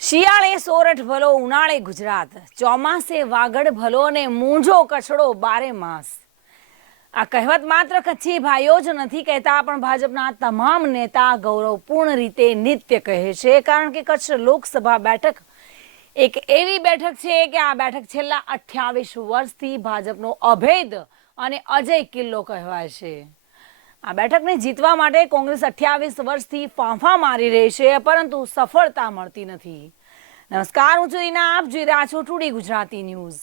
શિયાળે સોરઠ ભલો, ઉનાળે ગુજરાત. ચોમાસે વાગડ ભલો ને મૂંઝો કચડો બારે માસ. આ કહેવત માત્ર કચ્છી ભાઈઓ જ નથી કહેતા, પણ ભાજપના તમામ નેતા ગૌરવપૂર્ણ રીતે નિત્ય કહે છે. કારણ કે કચ્છ લોકસભા બેઠક એક એવી બેઠક છે કે આ બેઠક છેલ્લા અઠ્યાવીસ વર્ષથી ભાજપનો અભેદ અને અજય કિલ્લો કહેવાય છે. આ બેઠકને જીતવા માટે કોંગ્રેસ અઠ્યાવીસ વર્ષથી ફાંફા મારી રહી છે, પરંતુ સફળતા મળતી નથી. નમસ્કાર, હું છું ઇના આપ જોઈ રહ્યા છો ટુડી ગુજરાતી ન્યૂઝ.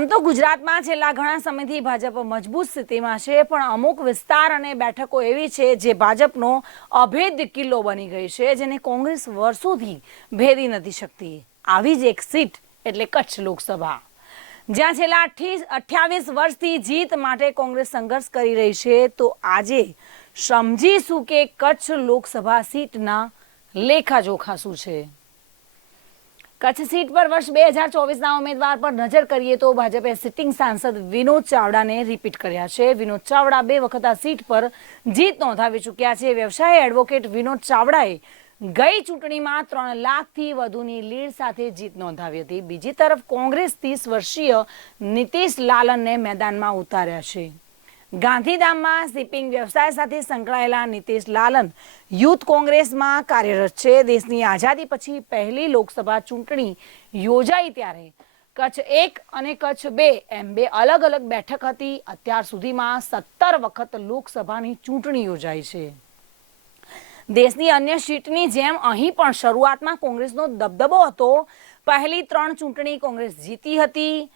આમ તો ગુજરાતમાં છેલ્લા ઘણા સમયથી ભાજપ મજબૂત સ્થિતિમાં છે, પણ અમુક વિસ્તાર અને બેઠકો એવી છે જે ભાજપનો અભેદ કિલ્લો બની ગઈ છે, જેને કોંગ્રેસ વર્ષોથી ભેદી નથી શકતી. આવી જ એક સીટ એટલે કચ્છ લોકસભા. જ્યાં છેલ્લા અઠ્યાવીસ વર્ષથી જીત માટે કોંગ્રેસ સંઘર્ષ કરી રહી છે, તો આજે સમજીશું કે કચ્છ લોકસભા સીટના લેખાજોખા શું છે? કચ્છ સીટ પર વર્ષ બે હજાર ચોવીસના ઉમેદવાર પર નજર કરીએ તો ભાજપે સિટિંગ સાંસદ વિનોદ ચાવડાને રિપીટ કર્યા છે. વિનોદ ચાવડા બે વખત આ સીટ પર જીત નોંધાવી ચૂક્યા છે. વ્યવસાય એડવોકેટ વિનોદ ચાવડાએ ગઈ ચૂંટણીમાં ત્રણ લાખથી વધુની લીડ સાથે જીત નોંધાવી હતી. બીજી તરફ કોંગ્રેસ ત્રીસ વર્ષીય નીતિશ લાલનને મેદાનમાં ઉતાર્યા છે. ગાંધીધામમાં શિપિંગ વ્યવસાય સાથે સંકળાયેલા નીતિશ લાલન યુથ કોંગ્રેસમાં કાર્યરત છે. દેશની આઝાદી પછી પહેલી લોકસભા ચૂંટણી યોજાઈ ત્યારે કચ્છ એક અને કચ્છ બે એમ બે અલગ અલગ બેઠક હતી. અત્યાર સુધીમાં સત્તર વખત લોકસભાની ચૂંટણી યોજાઈ છે. દેશની અન્ય સીટની જેમ અહીં પણ શરૂઆતમાં કોંગ્રેસનો દબદબો હતો. પહેલી ત્રણ ચૂંટણી કોંગ્રેસ જીતી હતી.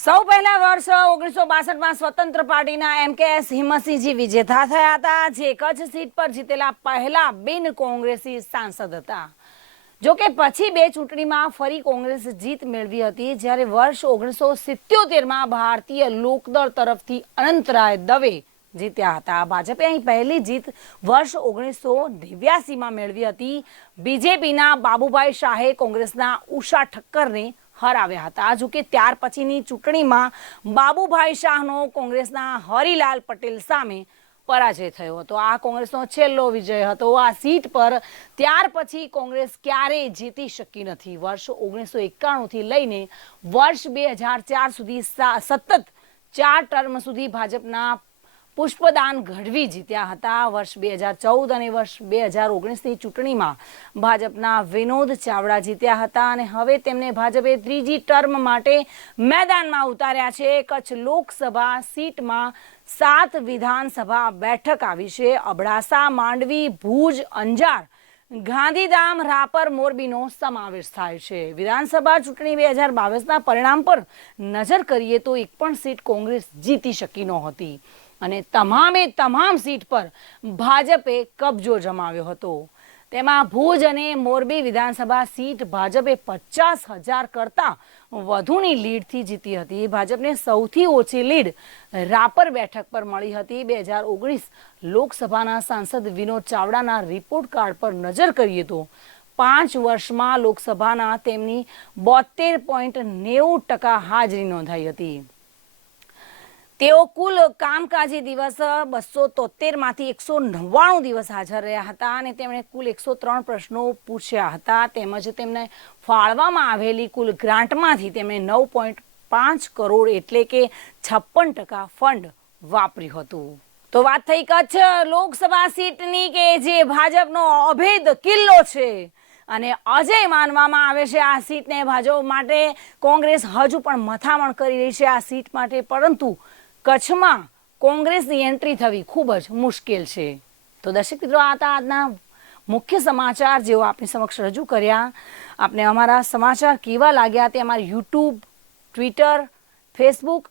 સૌ પહેલા વર્ષ ઓગણીસો બાસઠમાં સ્વતંત્ર પાર્ટીના એમ કે એસ વિજેતા થયા હતા, જે કચ્છ સીટ પર જીતેલા પહેલા બિન કોંગ્રેસી સાંસદ હતા. જો કે પછી બે ચૂંટણીમાં ફરી કોંગ્રેસ જીત મેળવી હતી, જ્યારે વર્ષ ઓગણીસો સિત્યોતેરમાં ભારતીય લોકદળ તરફથી અનંતરાય દવે જીત્યા હતા. ભાજપે અહીં પહેલી જીત વર્ષ ઓગણીસો નેવ્યાસીમાં મેળવી હતી. બીજેપીના બાબુભાઈ શાહે કોંગ્રેસના ઉષા ઠક્કરને હરાવ્યા હતા. જો કે ત્યાર પછીની ચૂંટણીમાં બાબુભાઈ શાહનો કોંગ્રેસના હરિલાલ પટેલ સામે પરાજય થયો હતો. આ કોંગ્રેસનો છેલ્લો વિજય હતો. આ સીટ પર ત્યાર પછી કોંગ્રેસ ક્યારેય જીતી શકી નથી. વર્ષ ઓગણીસો એકાણુંથી લઈને વર્ષ બે હજાર ચાર સુધી સતત ચાર ટર્મ સુધી ભાજપના પુષ્પદાન ગઢવી જીત્યા હતા. વર્ષ બે હજાર ચૌદ અને વર્ષ બે હજાર ઓગણીસની ચૂંટણીમાં ભાજપના વિનોદ ચાવડા જીત્યા હતા અને હવે તેમને ભાજપે ત્રીજી ટર્મ માટે મેદાનમાં ઉતાર્યા છે. કચ્છ લોકસભા સીટમાં સાત વિધાનસભા બેઠક આવી છે. અબડાસા, માંડવી, ભુજ, અંજાર ગાંધીધામ, રાપર, મોરબીનો સમાવેશ થાય છે. વિધાનસભા ચૂંટણી બે હજાર બાવીસના પરિણામ પર નજર કરીએ તો એક પણ સીટ કોંગ્રેસ જીતી શકી નહોતી. અને તમામે તમામ સીટ પર ભાજપે કબજો જમાવ્યો હતો. તેમાં ભુજ અને મોરબી વિધાનસભા સીટ ભાજપે પચાસ હજાર કરતાં વધુની લીડથી જીતી હતી. ભાજપને સૌથી ઓછી લીડ રાપર બેઠક પર મળી હતી. બે હજાર ઓગણીસ લોકસભાના સાંસદ વિનોદ ચાવડાના રિપોર્ટ કાર્ડ પર નજર કરીએ તો પાંચ વર્ષમાં લોકસભાના તેમની બોતેર પોઈન્ટ નેવું ટકા હાજરી નોંધાઈ હતી. તેઓ કુલ કામકાજી દિવસ બસો તોતેરમાંથી એકસો નવ્વાણું દિવસ હાજર રહ્યા હતા અને તેમણે કુલ એકસો ત્રણ પ્રશ્નો પૂછ્યા હતા. તેમજ તેમને ફાળવામાં આવેલી કુલ ગ્રાન્ટમાંથી તેમણે નવ પોઈન્ટ પાંચ કરોડ એટલે કે છપ્પન ટકા ફંડ વાપર્યું હતું. તો વાત થઈ કચ્છ લોકસભા સીટની કે જે ભાજપનો અભેદ કિલ્લો છે અને અજય માનવામાં આવે છે આ સીટને ભાજપ માટે કોંગ્રેસ હજુ પણ મથામણ કરી રહી છે આ સીટ માટે, પરંતુ કચ્છમાં કોંગ્રેસની એન્ટ્રી થવી ખૂબ જ મુશ્કેલ છે. તો દર્શક મિત્રો, આ હતા આજના મુખ્ય સમાચાર જેઓ આપની સમક્ષ રજૂ કર્યા. આપને અમારા સમાચાર કેવા લાગ્યા તે અમારા યુટ્યુબ ટ્વિટર ફેસબુક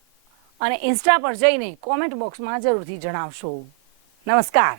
અને ઇન્સ્ટા પર જઈને કોમેન્ટ બોક્સમાં જરૂરથી જણાવશો. નમસ્કાર.